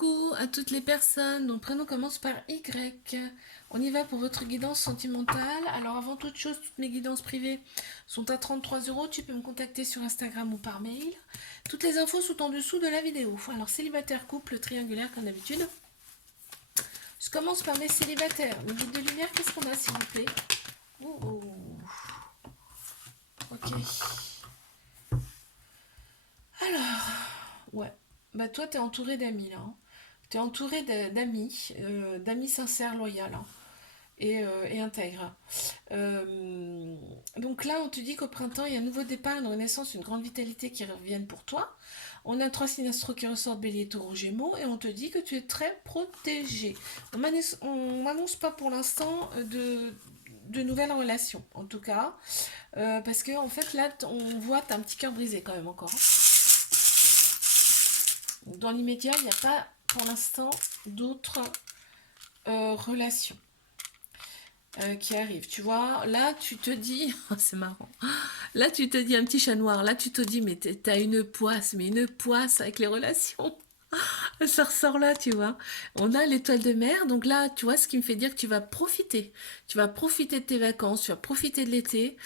Coucou à toutes les personnes dont le prénom commence par Y. On y va pour votre guidance sentimentale. Alors avant toute chose, toutes mes guidances privées sont à 33 euros. Tu peux me contacter sur Instagram ou par mail. Toutes les infos sont en dessous de la vidéo. Alors célibataire, couple, triangulaire comme d'habitude. Je commence par mes célibataires. Le guide de lumière, qu'est-ce qu'on a s'il vous plaît? Oh. Ok. Alors, ouais. Bah toi, t'es entouré d'amis là, hein. T'es entouré d'amis, d'amis sincères, loyaux, hein, et intègres. Donc là, on te dit qu'au printemps, il y a un nouveau départ, une renaissance, une grande vitalité qui reviennent pour toi. On a trois signes astro qui ressortent, Bélier, Taureau, Gémeaux, et on te dit que tu es très protégé. On m'annonce pas pour l'instant de nouvelles relations, en tout cas, parce que en fait là, on voit t'as un petit cœur brisé quand même encore, hein. Dans l'immédiat, il n'y a pas pour l'instant d'autres relations qui arrivent. Tu vois, là, tu te dis, c'est marrant. Là, tu te dis un petit chat noir. Là, tu te dis, mais t'as une poisse, mais une poisse avec les relations. Ça ressort là, tu vois. On a l'étoile de mer, donc là, tu vois, ce qui me fait dire que tu vas profiter. Tu vas profiter de tes vacances, tu vas profiter de l'été.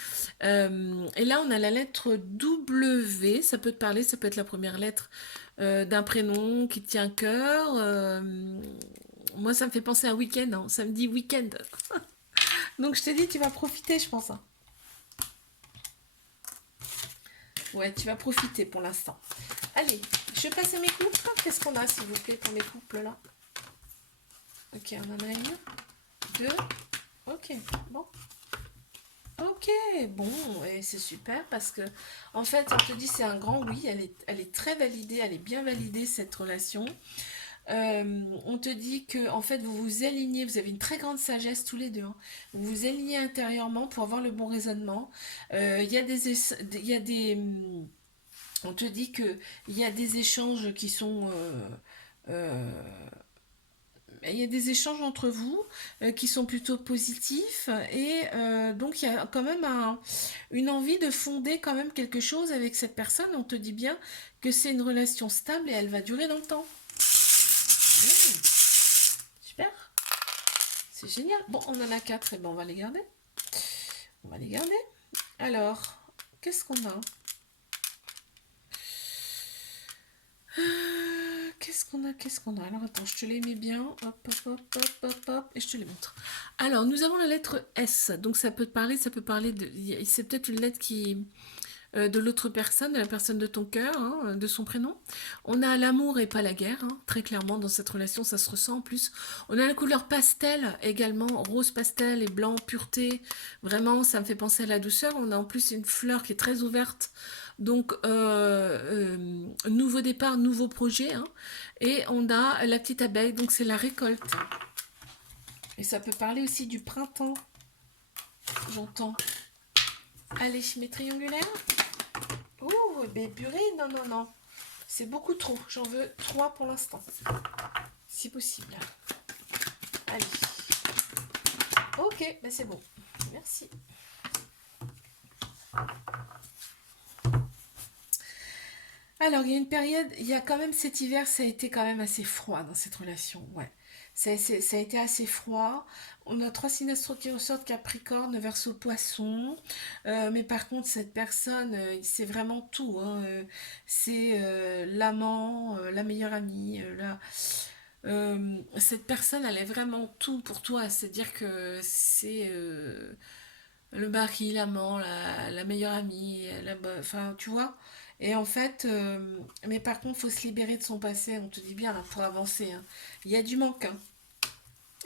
Et là, on a la lettre W. Ça peut te parler, ça peut être la première lettre d'un prénom qui te tient à cœur. Moi, ça me fait penser à un week-end, hein. Ça me dit week-end. Donc, je te dis, tu vas profiter, je pense, hein. Ouais, tu vas profiter pour l'instant. Allez, je passe à mes couples. Qu'est-ce qu'on a, s'il vous plaît, pour mes couples, là? Ok, on en a une, deux. Ok, bon. Ok, bon, et c'est super parce que, en fait, on te dit c'est un grand oui, elle est très validée, elle est bien validée, cette relation. On te dit que en fait vous vous alignez, vous avez une très grande sagesse tous les deux, hein. Vous vous alignez intérieurement pour avoir le bon raisonnement. Il y a il y a on te dit que il y a des échanges qui sont euh, il y a des échanges entre vous qui sont plutôt positifs et donc il y a quand même une envie de fonder quand même quelque chose avec cette personne. On te dit bien que c'est une relation stable et elle va durer dans le temps. Super. C'est génial. Bon, on en a quatre, et ben on va les garder. On va les garder. Alors, qu'est-ce qu'on a? Qu'est-ce qu'on a? Alors attends, je te les mets bien. Hop, hop, hop, hop, hop, hop, et je te les montre. Alors, nous avons la lettre S. Donc ça peut te parler, de. C'est peut-être une lettre qui de l'autre personne, de la personne de ton cœur, hein, de son prénom. On a l'amour et pas la guerre, hein, très clairement dans cette relation, ça se ressent en plus. On a la couleur pastel également, rose pastel et blanc, pureté. Vraiment, ça me fait penser à la douceur. On a en plus une fleur qui est très ouverte. Donc, nouveau départ, nouveau projet, hein. Et on a la petite abeille, donc c'est la récolte. Et ça peut parler aussi du printemps, j'entends. Allez, mes triangulaires. Ouh, mais purée, non, non, non. C'est beaucoup trop. J'en veux 3 pour l'instant. Si possible. Allez. Ok, ben c'est bon. Merci. Alors, il y a une période, il y a quand même cet hiver, ça a été quand même assez froid dans cette relation. Ouais. Ça a été assez froid. On a trois signes astro qui ressortent, Capricorne, Verseau, Poisson. Mais par contre, cette personne, c'est vraiment tout, hein. C'est l'amant, la meilleure amie. Cette personne, elle est vraiment tout pour toi. C'est-à-dire que c'est le mari, l'amant, la meilleure amie, enfin, tu vois. Et en fait, mais par contre, faut se libérer de son passé. On te dit bien là pour avancer, hein. Il y a du manque, hein.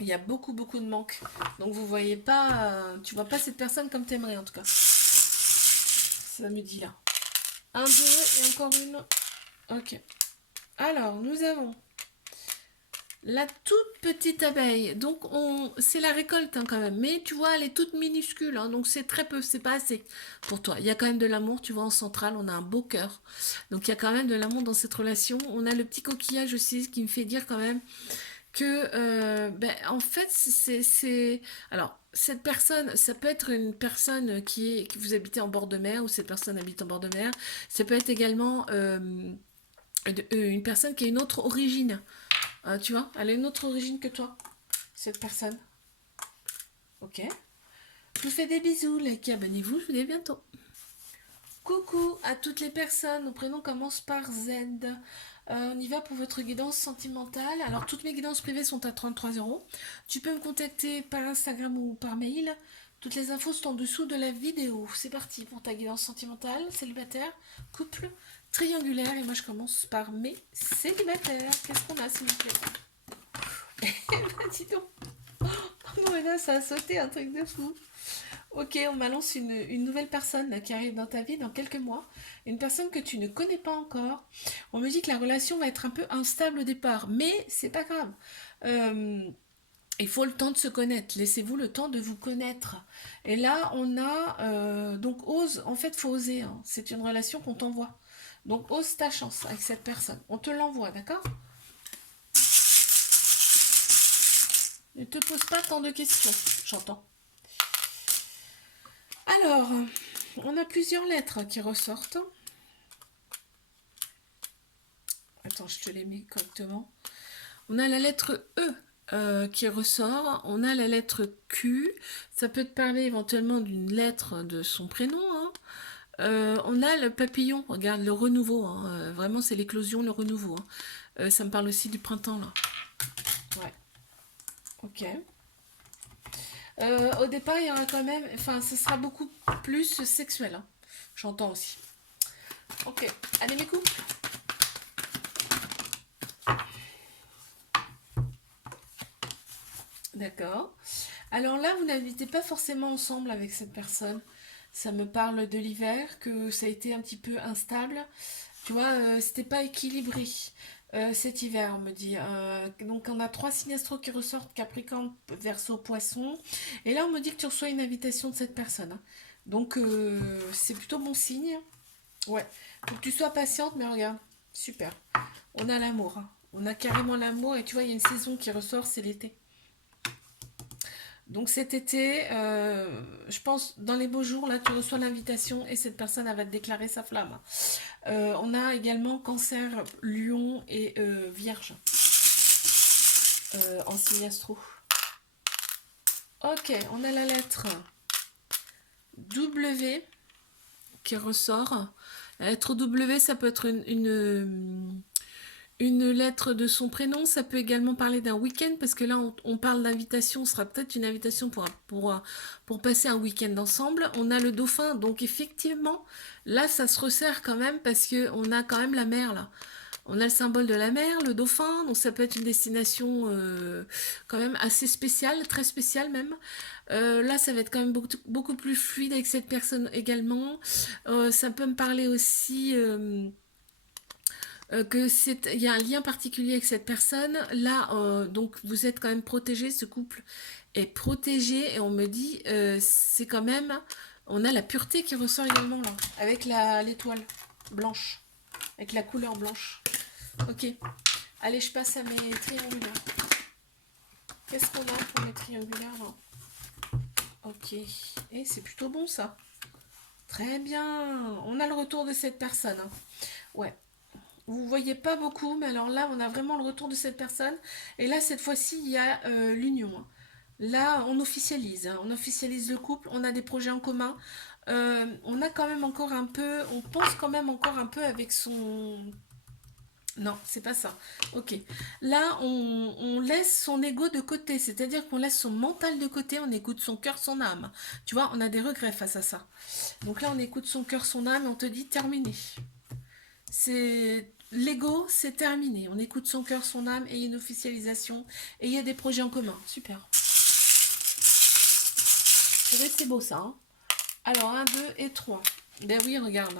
Il y a beaucoup, beaucoup de manque. Donc vous voyez pas, tu vois pas cette personne comme t'aimerais en tout cas. Ça me dit là. Un, deux et encore une. Ok. Alors, nous avons la toute petite abeille. Donc c'est la récolte, hein, quand même. Mais tu vois, elle est toute minuscule, hein, donc c'est très peu, c'est pas assez pour toi. Il y a quand même de l'amour, tu vois, en centrale, on a un beau cœur. Donc il y a quand même de l'amour dans cette relation. On a le petit coquillage aussi, ce qui me fait dire quand même que, en fait, alors, cette personne, ça peut être une personne qui vous habitez en bord de mer, ou cette personne habite en bord de mer. Ça peut être également une personne qui a une autre origine. Tu vois, elle a une autre origine que toi, cette personne. Ok. Je vous fais des bisous, les gars. Abonnez-vous, je vous dis à bientôt. Coucou à toutes les personnes, mon prénom commence par Z. On y va pour votre guidance sentimentale. Alors, toutes mes guidances privées sont à 33 €. Tu peux me contacter par Instagram ou par mail. Toutes les infos sont en dessous de la vidéo. C'est parti pour ta guidance sentimentale, célibataire, couple, triangulaire. Et moi, je commence par mes célibataires. Qu'est-ce qu'on a, s'il vous plaît? Eh ben, dis donc. Oh, là, ça a sauté, un truc de fou. Ok, on m'annonce une nouvelle personne qui arrive dans ta vie dans quelques mois. Une personne que tu ne connais pas encore. On me dit que la relation va être un peu instable au départ, mais c'est pas grave. Euh, il faut le temps de se connaître. Laissez-vous le temps de vous connaître. Et là, on a donc ose. En fait, faut oser, hein. C'est une relation qu'on t'envoie. Donc ose ta chance avec cette personne. On te l'envoie, d'accord? Ne te pose pas tant de questions. J'entends. Alors, on a plusieurs lettres qui ressortent. Attends, je te les mets correctement. On a la lettre E qui ressort. On a la lettre Q. Ça peut te parler éventuellement d'une lettre de son prénom, hein. On a le papillon. Regarde, le renouveau, hein. Vraiment, c'est l'éclosion, le renouveau, hein. Ça me parle aussi du printemps, là. Ouais. Ok. Au départ, il y aura quand même... Enfin, ce sera beaucoup plus sexuel, hein. J'entends aussi. Ok. Allez, mes couples. D'accord. Alors là, vous n'habitez pas forcément ensemble avec cette personne. Ça me parle de l'hiver, que ça a été un petit peu instable. Tu vois, c'était pas équilibré cet hiver, on me dit. Donc on a 3 signes astro qui ressortent, Capricorne, Verseau, Poisson. Et là, on me dit que tu reçois une invitation de cette personne, hein. Donc c'est plutôt bon signe. Ouais. Faut que tu sois patiente, mais regarde, super. On a l'amour, hein. On a carrément l'amour, et tu vois, il y a une saison qui ressort, c'est l'été. Donc cet été, je pense, dans les beaux jours, là, tu reçois l'invitation et cette personne, elle va te déclarer sa flamme. On a également Cancer, Lion et Vierge en signe astro. Ok, on a la lettre W qui ressort. La lettre W, ça peut être une lettre de son prénom. Ça peut également parler d'un week-end, parce que là, on parle d'invitation. Ce sera peut-être une invitation pour passer un week-end ensemble. On a le dauphin, donc effectivement, là, ça se resserre quand même, parce qu'on a quand même la mer, là. On a le symbole de la mer, le dauphin, donc ça peut être une destination quand même assez spéciale, très spéciale même. Là, ça va être quand même beaucoup plus fluide avec cette personne également. Ça peut me parler aussi il y a un lien particulier avec cette personne. Là, donc vous êtes quand même protégé, ce couple est protégé, et on me dit, c'est quand même, on a la pureté qui ressort également là, avec l'étoile blanche, avec la couleur blanche. Ok, allez, je passe à mes triangulaires. Qu'est-ce qu'on a pour mes triangulaires là? Ok, et c'est plutôt bon ça. Très bien, on a le retour de cette personne, hein. Ouais. Vous voyez pas beaucoup, mais alors là, on a vraiment le retour de cette personne. Et là, cette fois-ci, il y a l'union, hein. Là, on officialise, hein. On officialise le couple, on a des projets en commun. On a quand même encore un peu, on pense quand même encore un peu avec son... Non, c'est pas ça. Ok. Là, on laisse son ego de côté, c'est-à-dire qu'on laisse son mental de côté, on écoute son cœur, son âme. Tu vois, on a des regrets face à ça. Donc là, on écoute son cœur, son âme, et on te dit terminé. C'est l'ego, c'est terminé. On écoute son cœur, son âme, et il y a une officialisation, et il y a des projets en commun. Super. C'est beau ça, hein. Alors, 1, 2 et 3. Ben oui, regarde.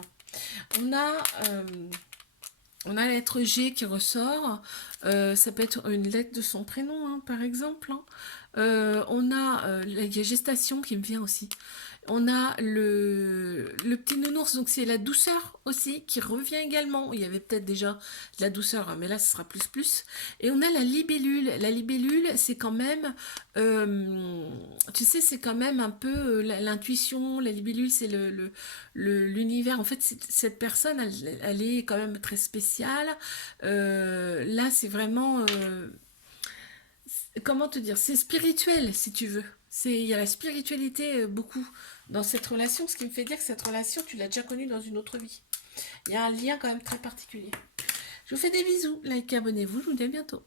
On a, euh, on a la lettre G qui ressort. Ça peut être une lettre de son prénom, hein, par exemple, hein. On a la gestation qui me vient aussi. On a le petit nounours, donc c'est la douceur aussi qui revient également. Il y avait peut-être déjà de la douceur, mais là ce sera plus plus. Et on a la libellule. La libellule, c'est quand même, tu sais, c'est quand même un peu l'intuition. La libellule, c'est l'univers. En fait, cette personne, elle est quand même très spéciale. Là, c'est vraiment, comment te dire, c'est spirituel si tu veux. Il y a la spiritualité beaucoup dans cette relation, ce qui me fait dire que cette relation, tu l'as déjà connue dans une autre vie. Il y a un lien quand même très particulier. Je vous fais des bisous, likez, abonnez-vous, je vous dis à bientôt.